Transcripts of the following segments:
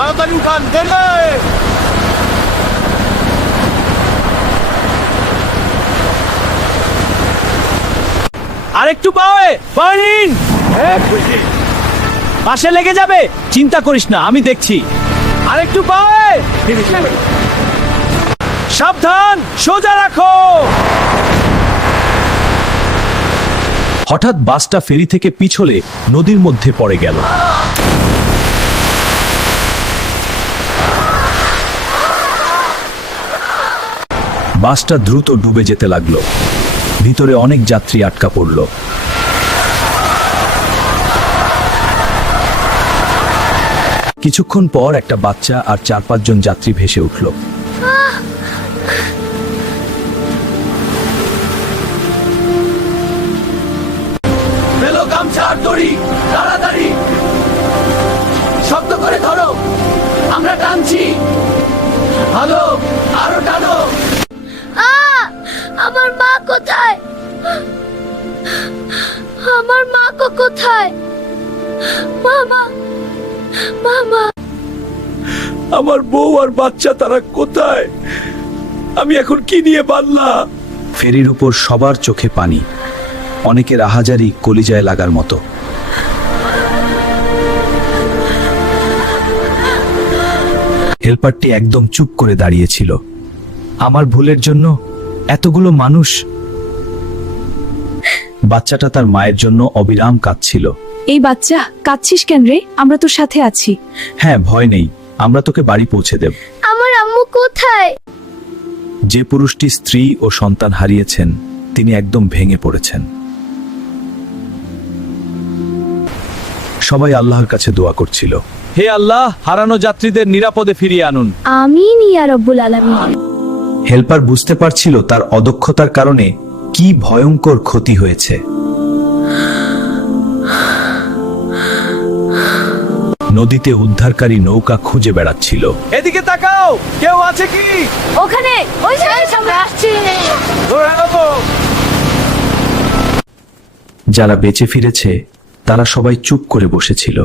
তাড়াতাড়ি উঠান, দেরি হয়। আরেকটু পাওয়ে পানিন পাশে লেগে যাবে, চিন্তা করিস না, আমি দেখছি। আরেকটু পাওয়ে, সাবধান, সোজা রাখো। হঠাৎ বাসটা ফেরি থেকে পিছলে নদীর মধ্যে পড়ে গেল। বাসটা দ্রুত ডুবে যেতে লাগলো। ভিতরে অনেক যাত্রী আটকা পড়ল। কিছুক্ষণ পর একটা বাচ্চা আর 4-5 জন যাত্রী ভেসে উঠল। তাড়াতাড়ি শব্দ করে ধরো, আমরা টানছি। ভালো, আরো টানো। আমার মা কোথায়? আমার মা কোথায়? মামা, মামা, আমার বউ আর বাচ্চা তারা কোথায়? আমি এখন কি নিয়ে বাঁধলাম? ফেরির উপর সবার চোখে পানি, অনেকের আহাজারি কলিজায় লাগার মতো। হেল্পারটি একদম চুপ করে দাঁড়িয়েছিল। আমার ভুলের জন্য এতগুলো মানুষ। বাচ্চাটা তার মায়ের জন্য অবিরাম কাঁদছিল। এই বাচ্চা, কাঁদছিস কেন রে? আমরা তোর সাথে আছি। হ্যাঁ, ভয় নেই, আমরা তোকে বাড়ি পৌঁছে দেব। আমার আম্মু কোথায়? যে পুরুষটি স্ত্রী ও সন্তান হারিয়েছেন, তিনি একদম ভেঙে পড়েছেন। সবাই আল্লাহর কাছে দোয়া করছিল, হে আল্লাহ, হারানো যাত্রীদের নিরাপদে ফিরিয়ে আনুন। আমিন ইয়া রাব্বুল আলামিন। হেল্পার বুঝতে পারছিল তার অদক্ষতার কারণে কি ভয়ঙ্কর ক্ষতি হয়েছে। নদীতে উদ্ধারকারী নৌকা খুঁজে বেড়াচ্ছিল। এদিকে তাকাও, কেউ আছে কি? ওখানে, ওই যে সামনে আসছে। যারা বেঁচে ফিরেছে তারা সবাই চুপ করে বসেছিল।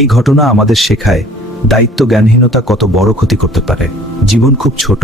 এই ঘটনা আমাদের শেখায় দায়িত্ব জ্ঞানহীনতা কত বড় ক্ষতি করতে পারে। জীবন খুব ছোট,